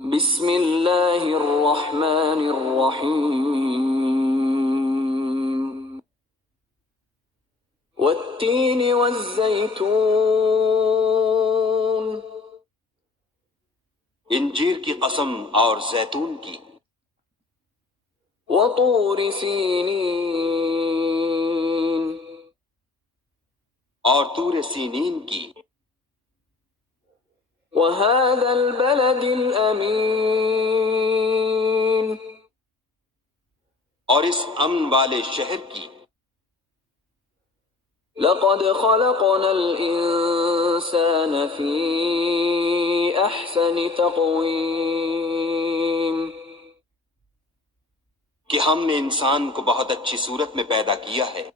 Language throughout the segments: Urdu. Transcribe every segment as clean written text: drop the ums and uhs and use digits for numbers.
بسم اللہ الرحمن الرحیم والتین والزیتون انجیر کی قسم اور زیتون کی، وطور سینین اور طور سینین کی، وهذا البلد الامین اور اس امن والے شہر کی۔ لقد خلقنا الانسان فی احسن تقویم کہ ہم نے انسان کو بہت اچھی صورت میں پیدا کیا ہے،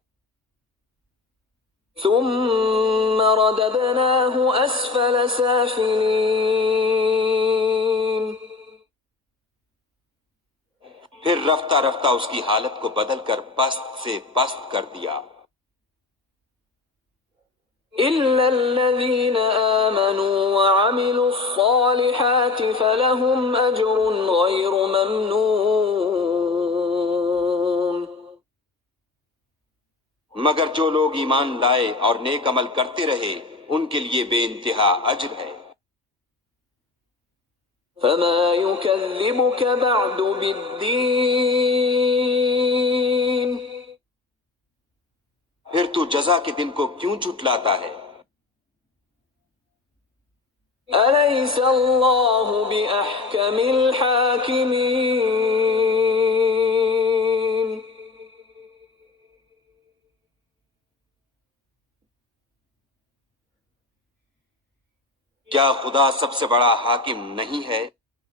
ثم رددناه اسفل سافلین پھر رفتہ رفتہ اس کی حالت کو بدل کر پست سے پست کر دیا، الا الذین آمنوا وعملوا الصالحات فلهم اجر غیر ممنون مگر جو لوگ ایمان لائے اور نیک عمل کرتے رہے ان کے لیے بے انتہا اجر ہے۔ فما يكذبك بعد بالدین پھر تو جزا کے دن کو کیوں جھٹلاتا ہے؟ الیس اللہ باحکم الحاکمین کیا خدا سب سے بڑا حاکم نہیں ہے؟